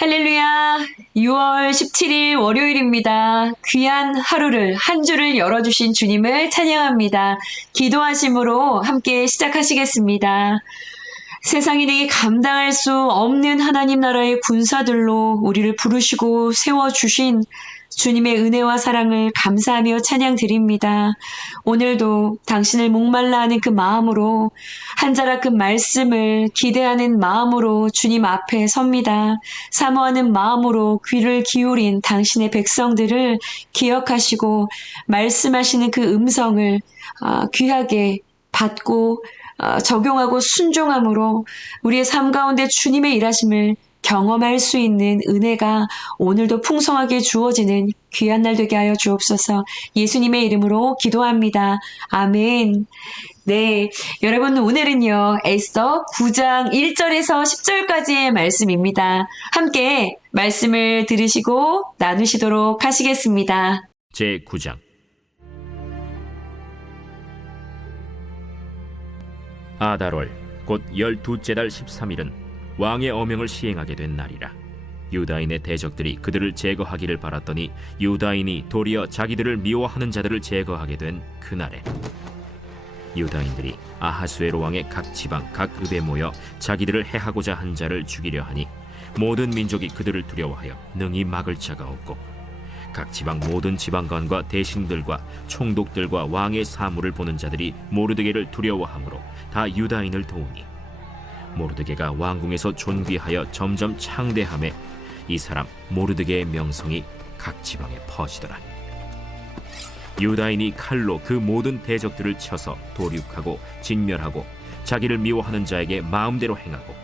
할렐루야! 6월 17일 월요일입니다. 귀한 하루를, 한 주를 열어주신 주님을 찬양합니다. 기도하심으로 함께 시작하시겠습니다. 세상이 내게 감당할 수 없는 하나님 나라의 군사들로 우리를 부르시고 세워주신 주님의 은혜와 사랑을 감사하며 찬양 드립니다. 오늘도 당신을 목말라 하는 그 마음으로 한 자락 그 말씀을 기대하는 마음으로 주님 앞에 섭니다. 사모하는 마음으로 귀를 기울인 당신의 백성들을 기억하시고 말씀하시는 그 음성을 귀하게 받고 적용하고 순종함으로 우리의 삶 가운데 주님의 일하심을 경험할 수 있는 은혜가 오늘도 풍성하게 주어지는 귀한 날 되게 하여 주옵소서. 예수님의 이름으로 기도합니다. 아멘. 네, 여러분 오늘은요 에스더 9장 1절에서 10절까지의 말씀입니다. 함께 말씀을 들으시고 나누시도록 하시겠습니다. 제9장 아달월 곧 12째 달 13일은 왕의 어명을 시행하게 된 날이라. 유다인의 대적들이 그들을 제거하기를 바랐더니 유다인이 도리어 자기들을 미워하는 자들을 제거하게 된 그날에 유다인들이 아하수에로 왕의 각 지방 각 읍에 모여 자기들을 해하고자 한 자를 죽이려 하니 모든 민족이 그들을 두려워하여 능히 막을 자가 없고 각 지방 모든 지방관과 대신들과 총독들과 왕의 사물을 보는 자들이 모르드게를 두려워하므로 다 유다인을 도우니 모르드게가 왕궁에서 존귀하여 점점 창대함에 이 사람 모르드게의 명성이 각 지방에 퍼지더라. 유다인이 칼로 그 모든 대적들을 쳐서 도륙하고 진멸하고 자기를 미워하는 자에게 마음대로 행하고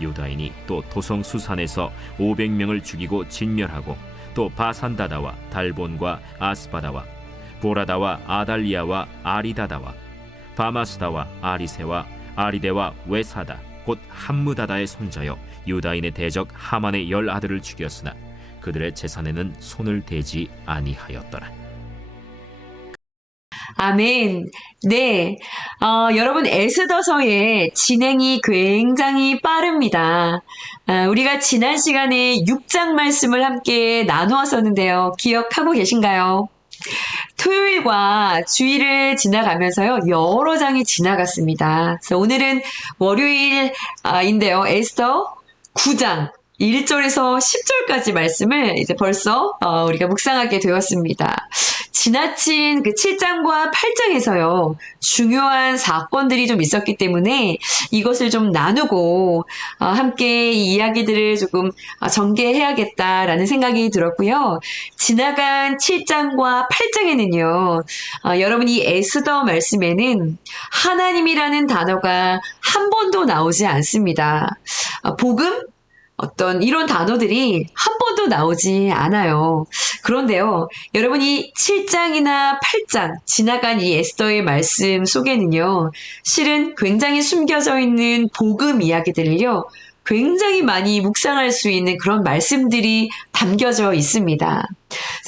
유다인이 또 도성 수산에서 500명을 죽이고 진멸하고 또 바산다다와 달본과 아스바다와 보라다와 아달리아와 아리다다와 바마스다와 아리세와 아리데와 외사다 곧 함무다다의 손자여 유다인의 대적 하만의 10아들을 죽였으나 그들의 재산에는 손을 대지 아니하였더라. 아멘. 네. 여러분, 에스더서의 진행이 굉장히 빠릅니다. 우리가 지난 시간에 6장 말씀을 함께 나누었었는데요. 기억하고 계신가요? 토요일과 주일을 지나가면서요, 여러 장이 지나갔습니다. 그래서 오늘은 월요일인데요. 에스더 9장 1절에서 10절까지 말씀을 이제 벌써 우리가 묵상하게 되었습니다. 지나친 그 7장과 8장에서요, 중요한 사건들이 좀 있었기 때문에 이것을 좀 나누고 함께 이 이야기들을 조금 전개해야겠다라는 생각이 들었고요. 지나간 7장과 8장에는요, 여러분이 에스더 말씀에는 하나님이라는 단어가 한 번도 나오지 않습니다. 복음? 어떤 이런 단어들이 한 번도 나오지 않아요. 그런데요, 여러분이 7장이나 8장 지나간 이 에스더의 말씀 속에는요, 실은 굉장히 숨겨져 있는 복음 이야기들을요, 굉장히 많이 묵상할 수 있는 그런 말씀들이 담겨져 있습니다.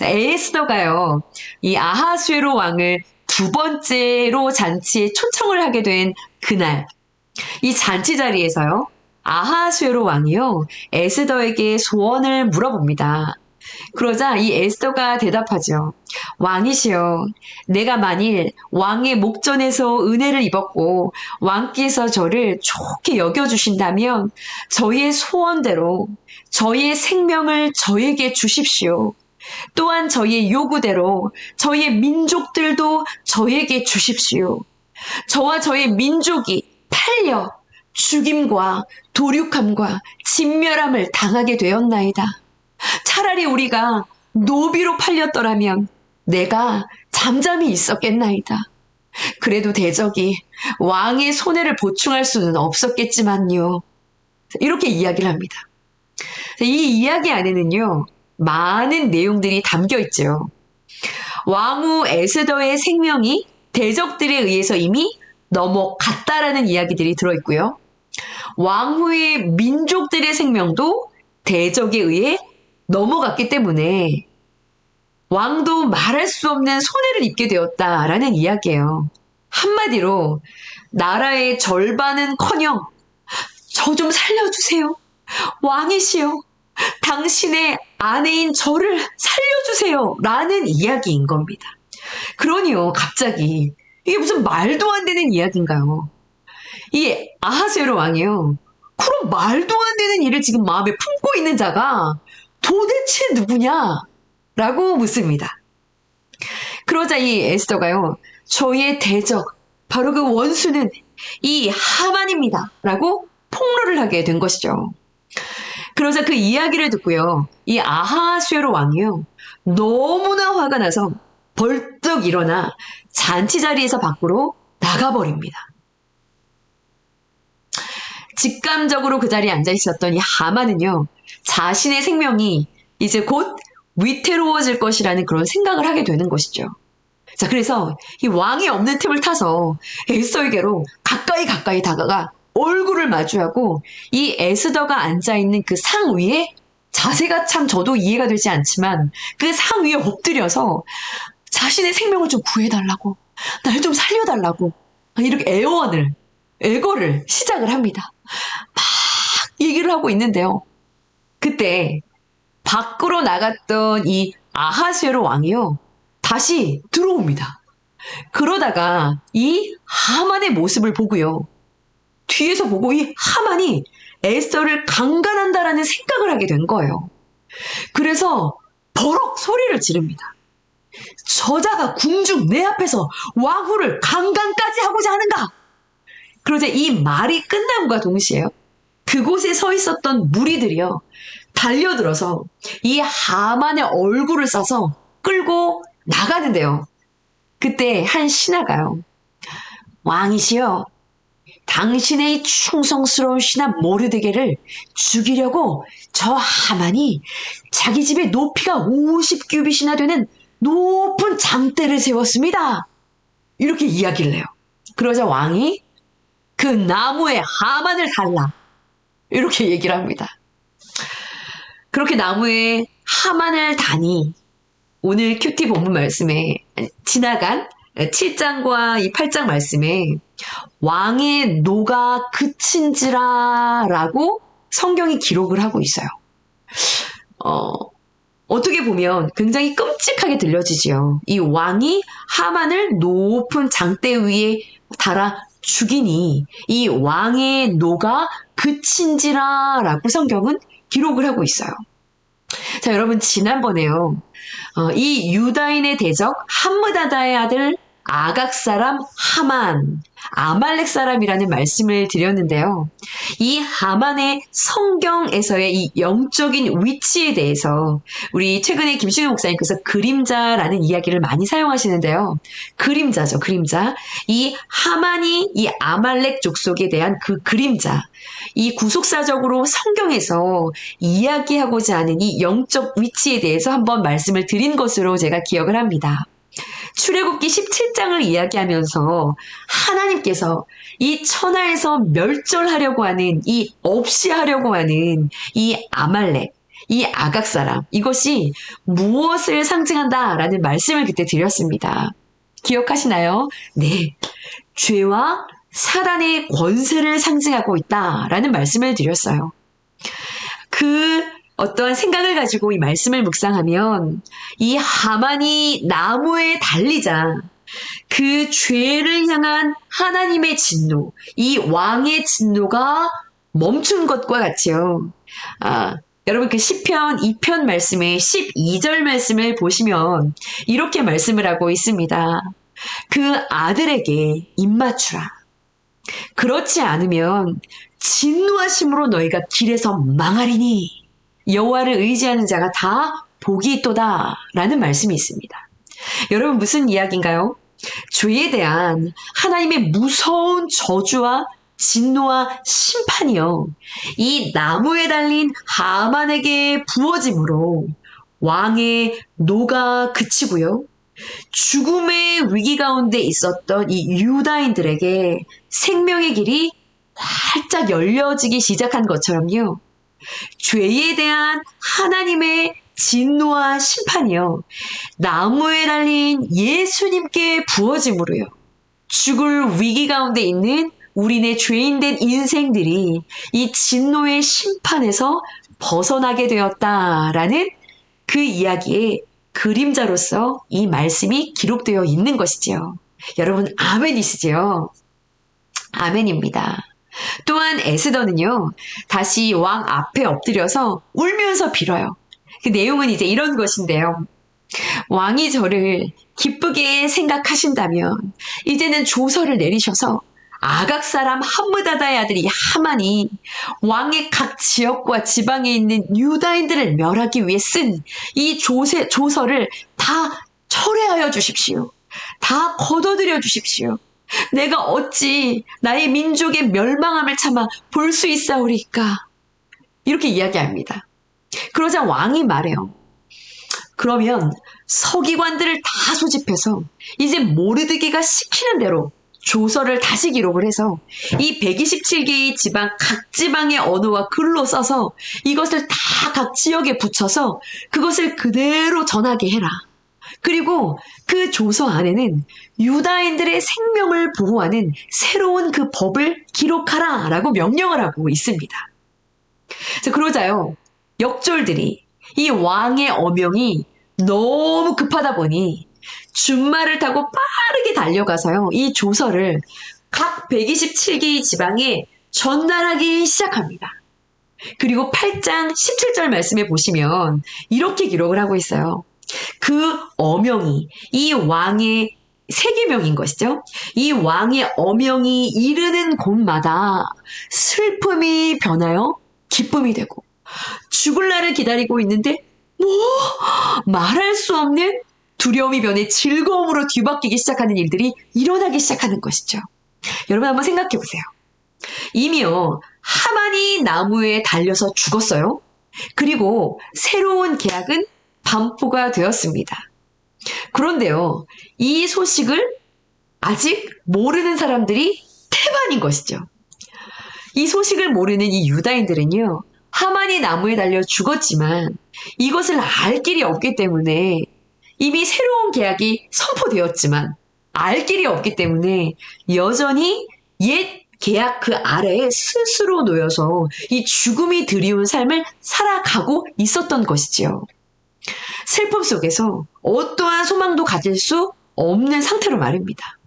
에스더가요, 이 아하수에로 왕을 두 번째로 잔치에 초청을 하게 된 그날, 이 잔치 자리에서요, 아하수에로 왕이요, 에스더에게 소원을 물어봅니다. 그러자 이 에스더가 대답하죠. 왕이시여, 내가 만일 왕의 목전에서 은혜를 입었고 왕께서 저를 좋게 여겨주신다면 저희의 소원대로 저희의 생명을 저에게 주십시오. 또한 저희의 요구대로 저희의 민족들도 저에게 주십시오. 저와 저의 민족이 팔려 죽임과 도륙함과 진멸함을 당하게 되었나이다. 차라리 우리가 노비로 팔렸더라면 내가 잠잠히 있었겠나이다. 그래도 대적이 왕의 손해를 보충할 수는 없었겠지만요. 이렇게 이야기를 합니다. 이 이야기 안에는요, 많은 내용들이 담겨 있죠. 왕후 에스더의 생명이 대적들에 의해서 이미 넘어갔다라는 이야기들이 들어있고요. 왕후의 민족들의 생명도 대적에 의해 넘어갔기 때문에 왕도 말할 수 없는 손해를 입게 되었다라는 이야기예요. 한마디로 나라의 절반은커녕 저 좀 살려주세요. 왕이시여, 당신의 아내인 저를 살려주세요. 라는 이야기인 겁니다. 그러니요, 갑자기. 이게 무슨 말도 안 되는 이야기인가요? 이 아하수에로 왕이요. 그럼 말도 안 되는 일을 지금 마음에 품고 있는 자가 도대체 누구냐? 라고 묻습니다. 그러자 이 에스더가요, 저의 대적, 바로 그 원수는 이 하만입니다. 라고 폭로를 하게 된 것이죠. 그러자 그 이야기를 듣고요, 이 아하수에로 왕이요, 너무나 화가 나서 벌떡 일어나 잔치 자리에서 밖으로 나가버립니다. 직감적으로 그 자리에 앉아 있었던 이 하만은요, 자신의 생명이 이제 곧 위태로워질 것이라는 그런 생각을 하게 되는 것이죠. 자, 그래서 이 왕이 없는 틈을 타서 에스더에게로 가까이 다가가 얼굴을 마주하고 이 에스더가 앉아있는 그 상 위에, 자세가 참 저도 이해가 되지 않지만 그 상 위에 엎드려서 자신의 생명을 좀 구해달라고, 날 좀 살려달라고 이렇게 애거를 시작을 합니다. 막 얘기를 하고 있는데요. 그때 밖으로 나갔던 이 아하수에로 왕이요, 다시 들어옵니다. 그러다가 이 하만의 모습을 보고요, 뒤에서 보고 이 하만이 에스더를 강간한다라는 생각을 하게 된 거예요. 그래서 버럭 소리를 지릅니다. 저자가 궁중 내 앞에서 왕후를 강간까지 하고자 하는가? 그러자 이 말이 끝남과 동시에요, 그곳에 서 있었던 무리들이요, 달려들어서 이 하만의 얼굴을 싸서 끌고 나가는데요. 그때 한 신하가요, 왕이시여, 당신의 충성스러운 신하 모르드게를 죽이려고 저 하만이 자기 집에 높이가 50규빗이나 되는 높은 장대를 세웠습니다. 이렇게 이야기를 해요. 그러자 왕이 그 나무에 하만을 달라, 이렇게 얘기를 합니다. 그렇게 나무에 하만을 다니 오늘 큐티 본문 말씀에 지나간 7장과 이 8장 말씀에 왕의 노가 그친지라 라고 성경이 기록을 하고 있어요. 어떻게 보면 굉장히 끔찍하게 들려지지요. 이 왕이 하만을 높은 장대 위에 달아 죽이니 이 왕의 노가 그친지라 라고 성경은 기록을 하고 있어요. 자, 여러분, 지난번에요, 이 유다인의 대적 함므다다의 아들 아각 사람 하만, 아말렉 사람이라는 말씀을 드렸는데요. 이 하만의 성경에서의 이 영적인 위치에 대해서 우리 최근에 김신우 목사님께서 그림자라는 이야기를 많이 사용하시는데요. 그림자죠, 그림자. 이 하만이 이 아말렉 족속에 대한 그 그림자, 이 구속사적으로 성경에서 이야기하고자 하는 이 영적 위치에 대해서 한번 말씀을 드린 것으로 제가 기억을 합니다. 출애굽기 17장을 이야기하면서 하나님께서 이 천하에서 멸절하려고 하는, 이 없이 하려고 하는 이 아말렉, 이 아각 사람, 이것이 무엇을 상징한다라는 말씀을 그때 드렸습니다. 기억하시나요? 네, 죄와 사단의 권세를 상징하고 있다라는 말씀을 드렸어요. 그 어떠한 생각을 가지고 이 말씀을 묵상하면 이 하만이 나무에 달리자 그 죄를 향한 하나님의 진노, 이 왕의 진노가 멈춘 것과 같이요. 여러분, 그 시편 2편 말씀의 12절 말씀을 보시면 이렇게 말씀을 하고 있습니다. 그 아들에게 입맞추라. 그렇지 않으면 진노하심으로 너희가 길에서 망하리니 여호와를 의지하는 자가 다 복이 있도다 라는 말씀이 있습니다. 여러분, 무슨 이야기인가요? 죄에 대한 하나님의 무서운 저주와 진노와 심판이요, 이 나무에 달린 하만에게 부어짐으로 왕의 노가 그치고요, 죽음의 위기 가운데 있었던 이 유다인들에게 생명의 길이 활짝 열려지기 시작한 것처럼요, 죄에 대한 하나님의 진노와 심판이요, 나무에 달린 예수님께 부어짐으로요, 죽을 위기 가운데 있는 우리네 죄인된 인생들이 이 진노의 심판에서 벗어나게 되었다라는 그 이야기의 그림자로서 이 말씀이 기록되어 있는 것이지요. 여러분, 아멘이시죠? 아멘입니다. 또한 에스더는요, 다시 왕 앞에 엎드려서 울면서 빌어요. 그 내용은 이제 이런 것인데요. 왕이 저를 기쁘게 생각하신다면 이제는 조서를 내리셔서 아각 사람 함므다다의 아들이 하만이 왕의 각 지역과 지방에 있는 유다인들을 멸하기 위해 쓴 이 조서를 다 철회하여 주십시오. 다 걷어들여 주십시오. 내가 어찌 나의 민족의 멸망함을 참아 볼 수 있사오리까? 이렇게 이야기합니다. 그러자 왕이 말해요. 그러면 서기관들을 다 소집해서 이제 모르드게가 시키는 대로 조서를 다시 기록을 해서 이 127개의 지방, 각 지방의 언어와 글로 써서 이것을 다 각 지역에 붙여서 그것을 그대로 전하게 해라. 그리고 그 조서 안에는 유다인들의 생명을 보호하는 새로운 그 법을 기록하라 라고 명령을 하고 있습니다. 자, 그러자요, 역졸들이 이 왕의 어명이 너무 급하다 보니 준말을 타고 빠르게 달려가서요, 이 조서를 각 127개의 지방에 전달하기 시작합니다. 그리고 8장 17절 말씀에 보시면 이렇게 기록을 하고 있어요. 그 어명이 이 왕의 세계명인 것이죠. 이 왕의 어명이 이르는 곳마다 슬픔이 변하여 기쁨이 되고 죽을 날을 기다리고 있는데 말할 수 없는 두려움이 변해 즐거움으로 뒤바뀌기 시작하는 일들이 일어나기 시작하는 것이죠. 여러분 한번 생각해 보세요. 이미요, 하만이 나무에 달려서 죽었어요. 그리고 새로운 계약은 반포가 되었습니다. 그런데요, 이 소식을 아직 모르는 사람들이 태반인 것이죠. 이 소식을 모르는 이 유다인들은요, 하만이 나무에 달려 죽었지만 이것을 알 길이 없기 때문에 이미 새로운 계약이 선포되었지만 알 길이 없기 때문에 여전히 옛 계약 그 아래에 스스로 놓여서 이 죽음이 드리운 삶을 살아가고 있었던 것이지요. 슬픔 속에서 어떠한 소망도 가질 수 없는 상태로 말입니다.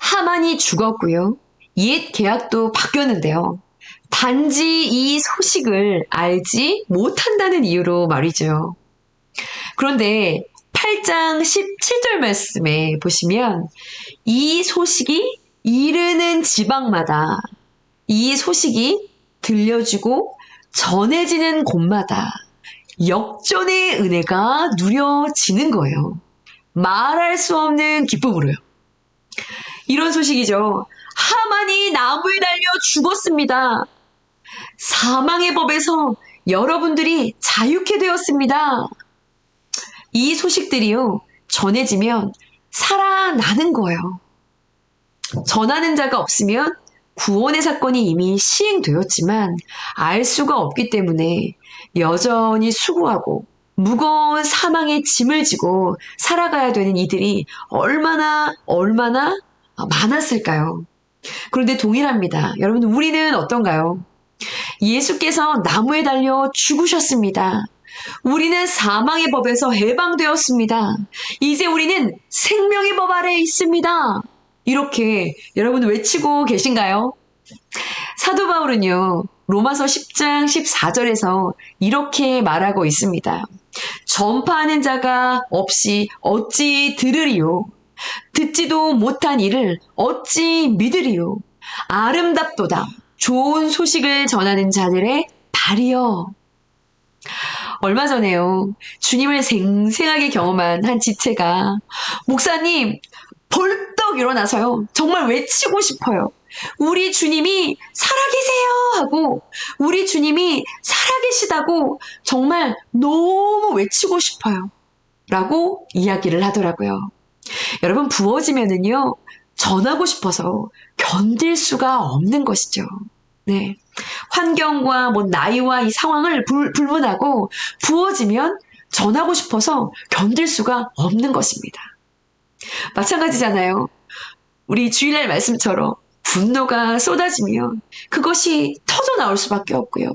하만이 죽었고요. 옛 계약도 바뀌었는데요. 단지 이 소식을 알지 못한다는 이유로 말이죠. 그런데 8장 17절 말씀에 보시면 이 소식이 이르는 지방마다 이 소식이 들려지고 전해지는 곳마다 역전의 은혜가 누려지는 거예요. 말할 수 없는 기쁨으로요. 이런 소식이죠. 하만이 나무에 달려 죽었습니다. 사망의 법에서 여러분들이 자유케 되었습니다. 이 소식들이요, 전해지면 살아나는 거예요. 전하는 자가 없으면 구원의 사건이 이미 시행되었지만 알 수가 없기 때문에 여전히 수고하고 무거운 사망의 짐을 지고 살아가야 되는 이들이 얼마나 많았을까요? 그런데 동일합니다. 여러분, 우리는 어떤가요? 예수께서 나무에 달려 죽으셨습니다. 우리는 사망의 법에서 해방되었습니다. 이제 우리는 생명의 법 아래에 있습니다. 이렇게 여러분 외치고 계신가요? 사도 바울은요, 로마서 10장 14절에서 이렇게 말하고 있습니다. 전파하는 자가 없이 어찌 들으리요? 듣지도 못한 이를 어찌 믿으리요? 아름답도다. 좋은 소식을 전하는 자들의 발이여. 얼마 전에요, 주님을 생생하게 경험한 한 지체가 목사님, 벌떡 일어나서요, 정말 외치고 싶어요. 우리 주님이 살아계세요 하고 우리 주님이 살아계시다고 정말 너무 외치고 싶어요 라고 이야기를 하더라고요. 여러분, 부어지면은요, 전하고 싶어서 견딜 수가 없는 것이죠. 네, 환경과 나이와 이 상황을 불문하고 부어지면 전하고 싶어서 견딜 수가 없는 것입니다. 마찬가지잖아요. 우리 주일날 말씀처럼 분노가 쏟아지면 그것이 터져 나올 수밖에 없고요.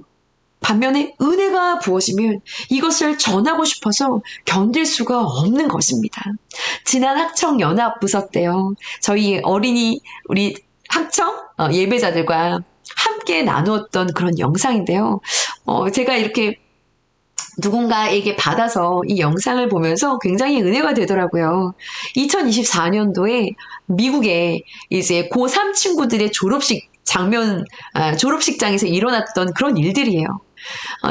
반면에 은혜가 부어지면 이것을 전하고 싶어서 견딜 수가 없는 것입니다. 지난 학청 연합 부서 때요. 저희 우리 학청 예배자들과 함께 나누었던 그런 영상인데요. 제가 이렇게 누군가에게 받아서 이 영상을 보면서 굉장히 은혜가 되더라고요. 2024년도에 미국에 이제 고3 친구들의 졸업식장에서 일어났던 그런 일들이에요.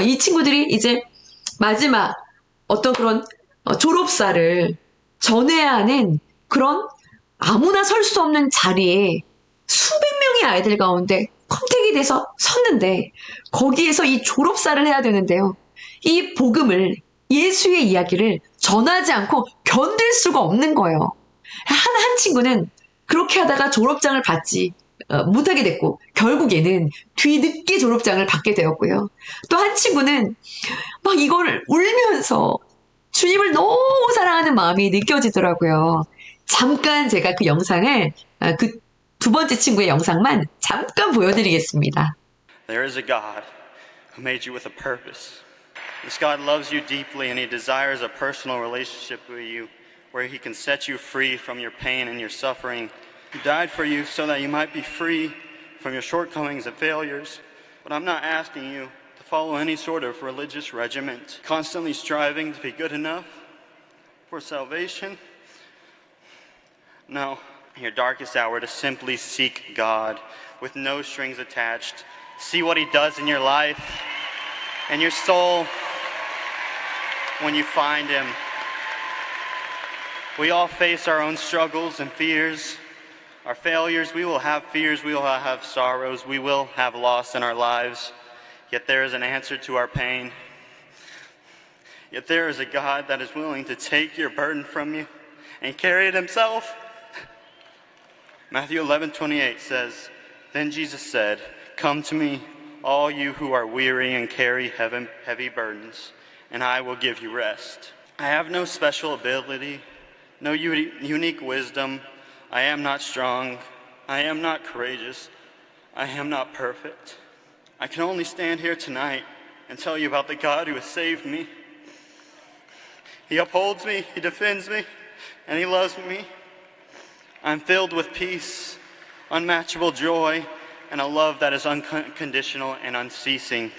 이 친구들이 이제 마지막 어떤 그런 졸업사를 전해야 하는 그런 아무나 설 수 없는 자리에 수백 명의 아이들 가운데 컨택이 돼서 섰는데 거기에서 이 졸업사를 해야 되는데요. 이 복음을, 예수의 이야기를 전하지 않고 견딜 수가 없는 거예요. 한 친구는 그렇게 하다가 졸업장을 받지 못하게 됐고 결국에는 뒤늦게 졸업장을 받게 되었고요. 또 한 친구는 막 이걸 울면서 주님을 너무 사랑하는 마음이 느껴지더라고요. 잠깐 제가 그 영상을 그 두 번째 친구의 영상만 잠깐 보여드리겠습니다. There is a God who made you with a purpose. This God loves you deeply and He desires a personal relationship with you where He can set you free from your pain and your suffering. He died for you so that you might be free from your shortcomings and failures. But I'm not asking you to follow any sort of religious regiment, constantly striving to be good enough for salvation. No, in your darkest hour to simply seek God with no strings attached. See what He does in your life and your soul when you find Him. We all face our own struggles and fears, our failures. We will have fears, we will have sorrows, we will have loss in our lives. Yet there is an answer to our pain. Yet there is a God that is willing to take your burden from you and carry it Himself. Matthew 11:28 says, Then Jesus said, Come to me, all you who are weary and carry heavy burdens, and I will give you rest. I have no special ability, no unique wisdom. I am not strong. I am not courageous. I am not perfect. I can only stand here tonight and tell you about the God who has saved me. He upholds me, He defends me, and He loves me. I'm filled with peace, unmatchable joy, and a love that is unconditional and unceasing.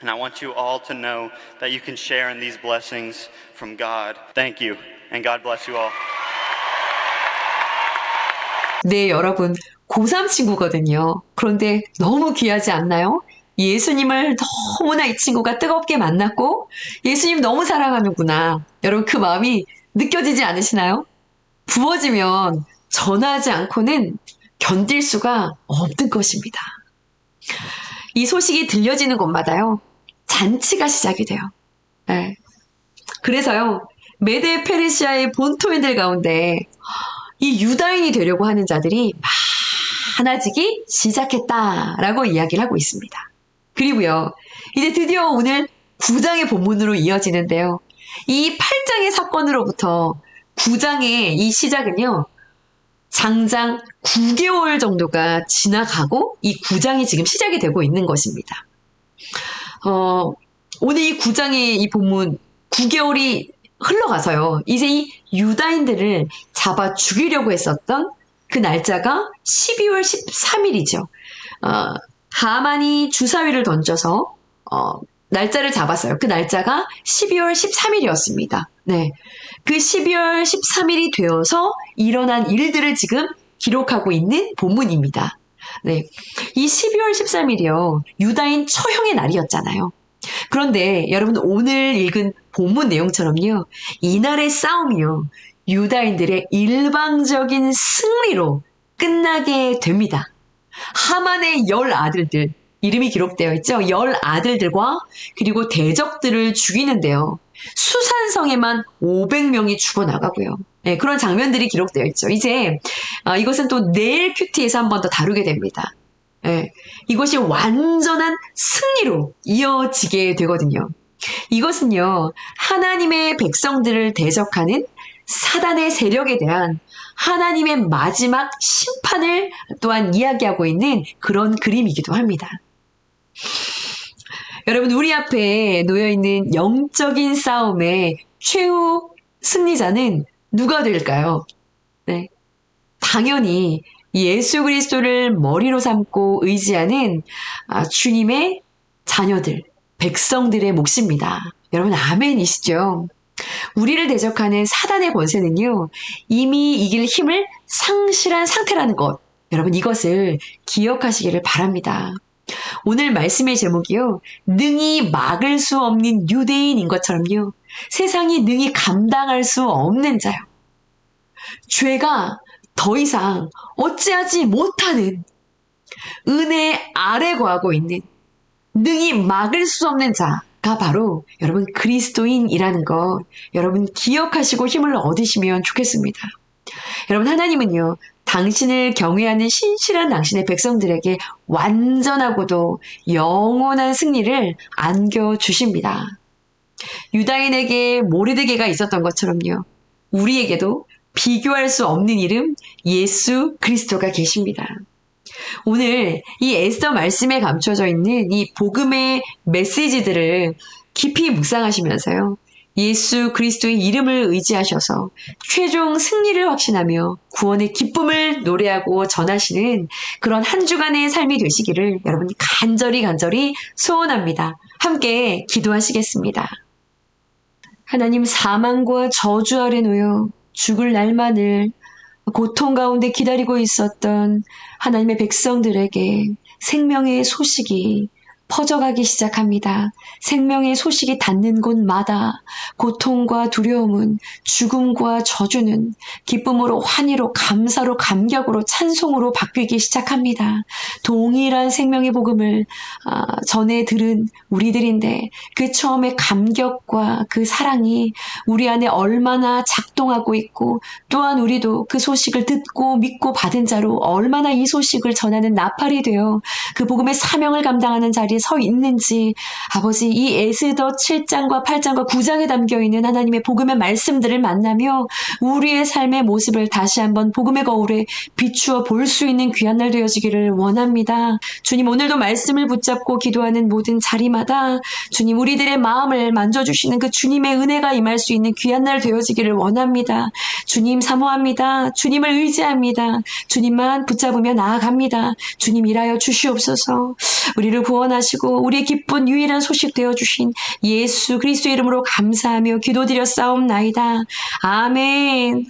And I want you all to know that you can share in these blessings from God. Thank you, and God bless you all. 네, 여러분, 고3 친구거든요. 그런데 너무 귀하지 않나요? 예수님을 너무나 이 친구가 뜨겁게 만났고 예수님 너무 사랑하는구나. 여러분 그 마음이 느껴지지 않으시나요? 부어지면 전하지 않고는 견딜 수가 없는 것입니다. 이 소식이 들려지는 곳마다요. 잔치가 시작이 돼요. 네. 그래서요. 메데 페르시아의 본토인들 가운데 이 유다인이 되려고 하는 자들이 많아지기 시작했다라고 이야기를 하고 있습니다. 그리고요. 이제 드디어 오늘 9장의 본문으로 이어지는데요. 이 8장의 사건으로부터 9장의 이 시작은요. 장장 9개월 정도가 지나가고 이 9장이 지금 시작이 되고 있는 것입니다. 오늘 이 9장의 이 본문 9개월이 흘러가서요. 이제 이 유다인들을 잡아 죽이려고 했었던 그 날짜가 12월 13일이죠. 하만이 주사위를 던져서 날짜를 잡았어요. 그 날짜가 12월 13일이었습니다. 네. 그 12월 13일이 되어서 일어난 일들을 지금 기록하고 있는 본문입니다. 네. 이 12월 13일이요. 유다인 처형의 날이었잖아요. 그런데 여러분 오늘 읽은 본문 내용처럼요. 이날의 싸움이요. 유다인들의 일방적인 승리로 끝나게 됩니다. 하만의 10아들들, 이름이 기록되어 있죠. 10아들들과 그리고 대적들을 죽이는데요. 수산성에만 500명이 죽어나가고요. 네, 그런 장면들이 기록되어 있죠. 이제 이것은 또 내일 큐티에서 한 번 더 다루게 됩니다. 네, 이것이 완전한 승리로 이어지게 되거든요. 이것은요. 하나님의 백성들을 대적하는 사단의 세력에 대한 하나님의 마지막 심판을 또한 이야기하고 있는 그런 그림이기도 합니다. 여러분, 우리 앞에 놓여있는 영적인 싸움의 최후 승리자는 누가 될까요? 네. 당연히 예수 그리스도를 머리로 삼고 의지하는 주님의 자녀들, 백성들의 몫입니다. 여러분, 아멘이시죠? 우리를 대적하는 사단의 권세는요, 이미 이길 힘을 상실한 상태라는 것. 여러분, 이것을 기억하시기를 바랍니다. 오늘 말씀의 제목이요, 능히 막을 수 없는 유대인인 것처럼요, 세상이 능히 감당할 수 없는 자요. 죄가 더 이상 어찌하지 못하는 은혜 아래 거하고 있는 능히 막을 수 없는 자가 바로 여러분 그리스도인이라는 것, 여러분 기억하시고 힘을 얻으시면 좋겠습니다. 여러분, 하나님은요, 당신을 경외하는 신실한 당신의 백성들에게 완전하고도 영원한 승리를 안겨주십니다. 유다인에게 모르드게가 있었던 것처럼요, 우리에게도 비교할 수 없는 이름 예수 그리스도가 계십니다. 오늘 이 에스더 말씀에 감춰져 있는 이 복음의 메시지들을 깊이 묵상하시면서요, 예수 그리스도의 이름을 의지하셔서 최종 승리를 확신하며 구원의 기쁨을 노래하고 전하시는 그런 한 주간의 삶이 되시기를 여러분 간절히 소원합니다. 함께 기도하시겠습니다. 하나님, 사망과 저주 아래 놓여 죽을 날만을 고통 가운데 기다리고 있었던 하나님의 백성들에게 생명의 소식이 퍼져가기 시작합니다. 생명의 소식이 닿는 곳마다 고통과 두려움은, 죽음과 저주는 기쁨으로, 환희로, 감사로, 감격으로, 찬송으로 바뀌기 시작합니다. 동일한 생명의 복음을 전해 들은 우리들인데 그 처음에 감격과 그 사랑이 우리 안에 얼마나 작동하고 있고, 또한 우리도 그 소식을 듣고 믿고 받은 자로 얼마나 이 소식을 전하는 나팔이 되어 그 복음의 사명을 감당하는 자리에 서 있는지, 아버지, 이 에스더 7장과 8장과 9장에 담겨있는 하나님의 복음의 말씀들을 만나며 우리의 삶의 모습을 다시 한번 복음의 거울에 비추어 볼 수 있는 귀한 날 되어지기를 원합니다. 주님, 오늘도 말씀을 붙잡고 기도하는 모든 자리마다 주님, 우리들의 마음을 만져주시는 그 주님의 은혜가 임할 수 있는 귀한 날 되어지기를 원합니다. 주님 사모합니다. 주님을 의지합니다. 주님만 붙잡으며 나아갑니다. 주님, 일하여 주시옵소서. 우리를 구원하시고 우리의 기쁜 유일한 소식 되어주신 예수 그리스도의 이름으로 감사하며 기도드려 싸움나이다. 아멘.